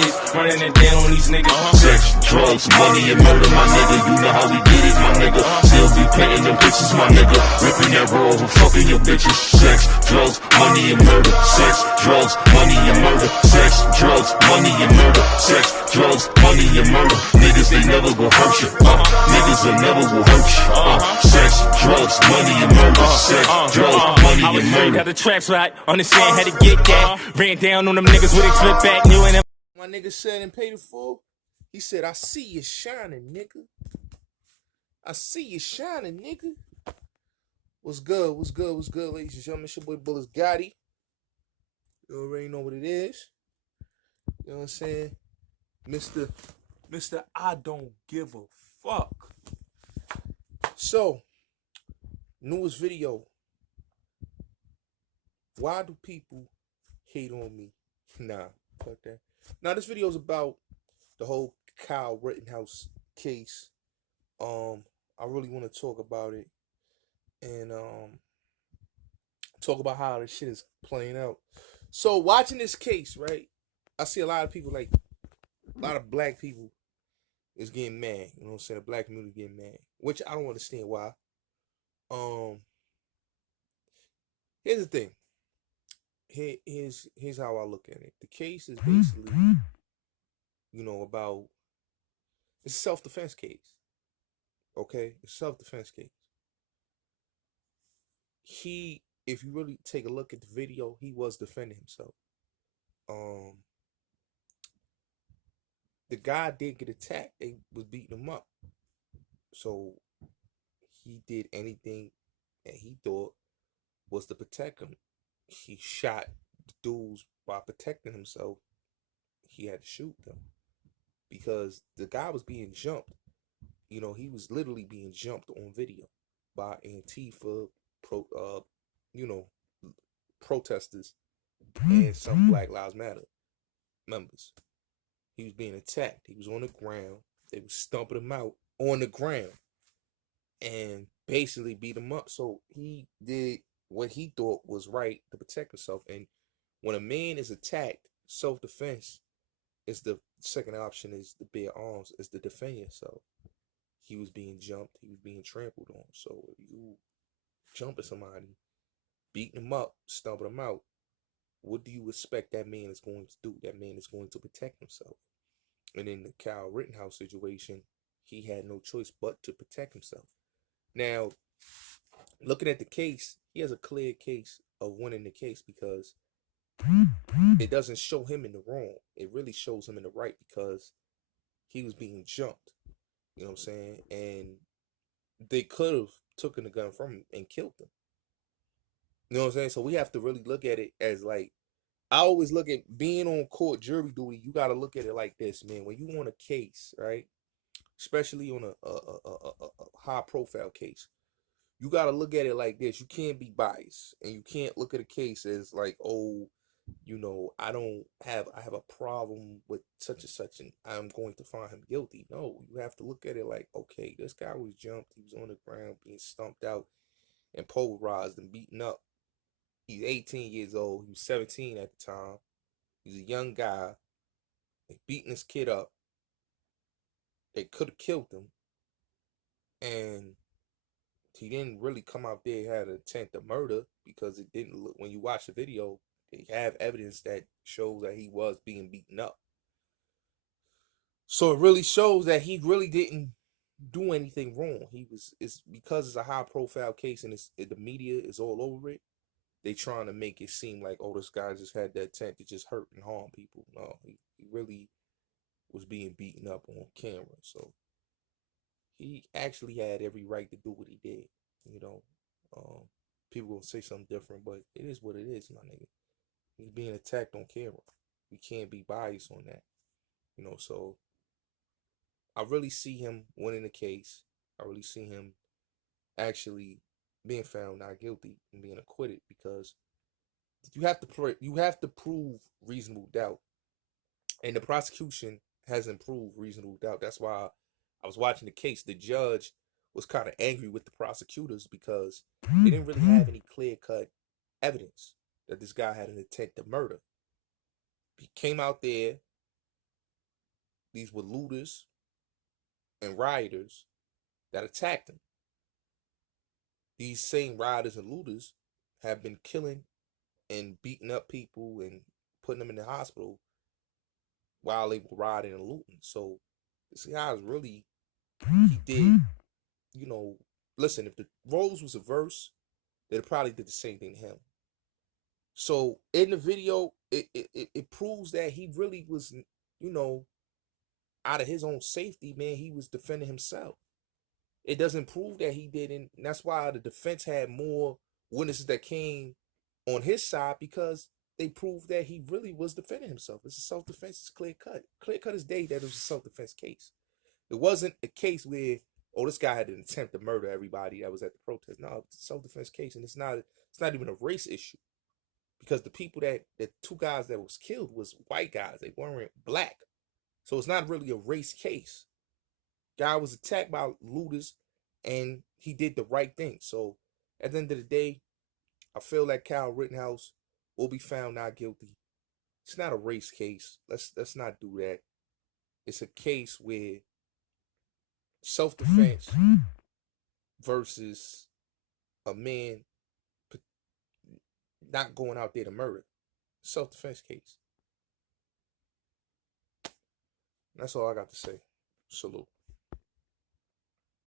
is, running it down on these niggas. Sex, drugs, money, and murder, my nigga. You know how we get it, my nigga. Still be painting them bitches, my nigga. Ripping that raw and fucking your bitches. Sex, drugs, money, and murder. Sex, drugs, money, and murder. Sex, drugs, money, and murder. Sex, drugs, money, and murder. Niggas, they never gon' hurt you. Niggas, they never will hurt you. Sex, drugs, money, and murder. Sex, drugs, money, and murder. Got the tracks right, understand how to get that. Ran down on them niggas with a flip back, knew and My nigga said and paid it full. He said, I see you shining, nigga. I see you shining, nigga. What's good? What's good? What's good, ladies and gentlemen? It's your boy Bullets Gotti. You already know what it is. You know what I'm saying? Mr. I don't give a fuck. So, newest video. Why do people hate on me? Nah, fuck that. Now, this video is about the whole Kyle Rittenhouse case. I really want to talk about it and talk about how this shit is playing out. So, watching this case, right? I see a lot of people, like a lot of black people, is getting mad. You know what I'm saying? The black community getting mad, which I don't understand why. Here's the thing. Here's how I look at it. The case is basically, you know, about, it's a self-defense case. Okay? It's a self-defense case. If you really take a look at the video, he was defending himself. The guy did get attacked. They was beating him up. So he did anything that he thought was to protect him. He shot the dudes by protecting himself. He had to shoot them because the guy was being jumped. You know, he was literally being jumped on video by Antifa, protesters and some Black Lives Matter members. He was being attacked. He was on the ground. They was stumping him out on the ground and basically beat him up. So he did what he thought was right to protect himself. And when a man is attacked, self-defense is the second option, is to bear arms, is to defend yourself. He was being jumped. He was being trampled on. So if you jumping somebody, beating him up, stumping him out, what do you expect that man is going to do? That man is going to protect himself. And in the Kyle Rittenhouse situation, he had no choice but to protect himself. Now, looking at the case, he has a clear case of winning the case because it doesn't show him in the wrong. It really shows him in the right because he was being jumped. You know what I'm saying? And they could have taken the gun from him and killed him. You know what I'm saying? So we have to really look at it as like, I always look at being on court jury duty. You got to look at it like this, man. When you on a case, right? Especially on a high profile case, you got to look at it like this. You can't be biased, and you can't look at a case as like, oh, you know, I have a problem with such and such, and I'm going to find him guilty. No, you have to look at it like, okay, this guy was jumped. He was on the ground being stumped out and pulverized and beaten up. He's 18 years old. He was 17 at the time. He's a young guy. They beating this kid up. They could have killed him. And he didn't really come out there and had an intent to murder because it didn't look, when you watch the video, they have evidence that shows that he was being beaten up. So it really shows that he really didn't do anything wrong. It's because it's a high profile case and the media is all over it. They trying to make it seem like, oh, this guy just had that intent to just hurt and harm people. No, he really was being beaten up on camera. So he actually had every right to do what he did. You know, people gonna say something different, but it is what it is, my nigga. He's being attacked on camera. We can't be biased on that. You know, so I really see him winning the case. I really see him actually being found not guilty and being acquitted because you have to prove reasonable doubt, and the prosecution hasn't proved reasonable doubt. That's why I was watching the case. The judge was kind of angry with the prosecutors because they didn't really have any clear-cut evidence that this guy had an intent to murder. He came out there these were looters and rioters that attacked him. These same rioters and looters have been killing and beating up people and putting them in the hospital while they were rioting and looting. So this guy's really, he did, you know, listen, if the roles was reversed, they'd probably did the same thing to him. So in the video, it proves that he really was, you know, out of his own safety, man, he was defending himself. It doesn't prove that he didn't. And that's why the defense had more witnesses that came on his side, because they proved that he really was defending himself. It's a self-defense. It's clear cut. Clear cut as day that it was a self-defense case. It wasn't a case where, oh, this guy had an attempt to murder everybody that was at the protest. No, it's a self-defense case, and it's not even a race issue. Because the people the two guys that was killed was white guys. They weren't black. So it's not really a race case. Guy was attacked by looters and he did the right thing. So at the end of the day, I feel like Kyle Rittenhouse will be found not guilty. It's not a race case. Let's not do that. It's a case where self-defense versus a man not going out there to murder. Self-defense case. That's all I got to say. Salute.